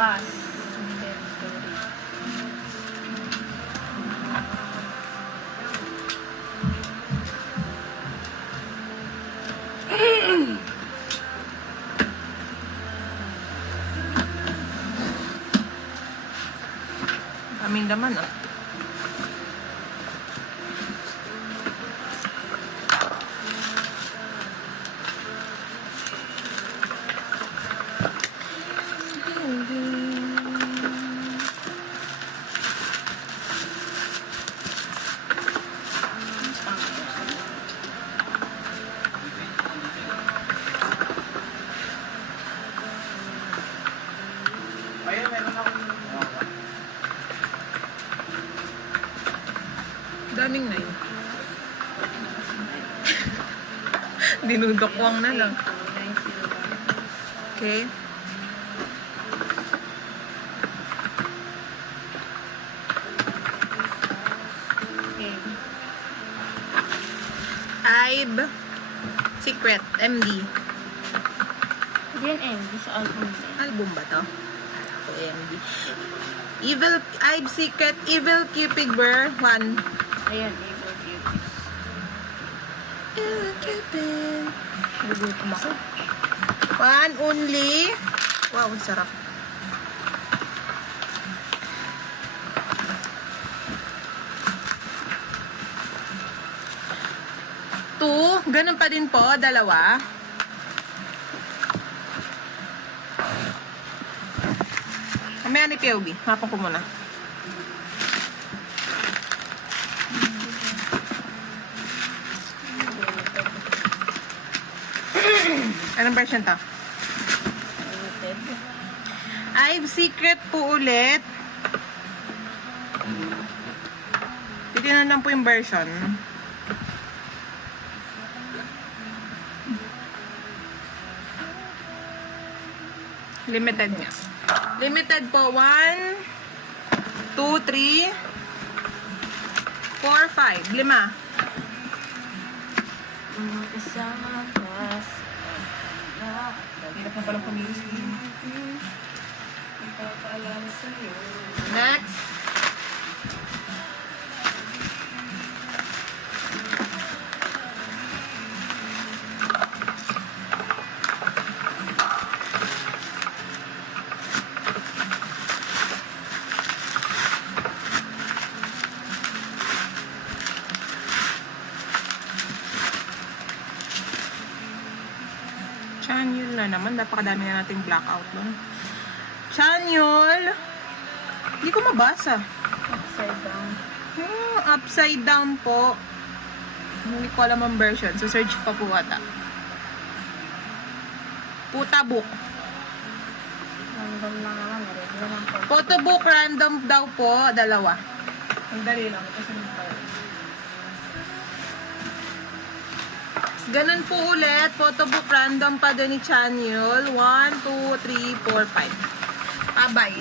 Pass. Inventory. Aming laman ah. Ayun, meron akong... Daming na yun. Dinudokwang na lang. Okay. Okay. Ibe Secret MD. Yan MD sa album na yun. Album ba to? Ako MD. Evil Ibe Secret Evil Cupid Bear 1. Ayan, Evil Cuties. Evil Cupid. Nagutom ako. One only. Wow, sarap. Two. Ganun pa din po. Dalawa. Mamaya ni POB. Hapon ko muna. Anong version to? Limited. Ibe Secret po ulit. Titignan lang po yung version. Limited niya. Limited po. 1, 2, 3, 4, 5. 5. Kasama kas. Hirap na palang pamili. Next. Chanyol na naman. Napakadami na nating blackout nun. Chanyol. Hindi ko mabasa. Upside down. Upside down po. Hindi ko alam ang version. So, search pa po ata. Puta book. Random lang naman. Regular lang po. Photobook random daw po. Dalawa. Ang dali lang. Kasi Ganun po ulit. Photobook random pa din ni Chanyol. 1, 2, 3, 4, 5. Abay.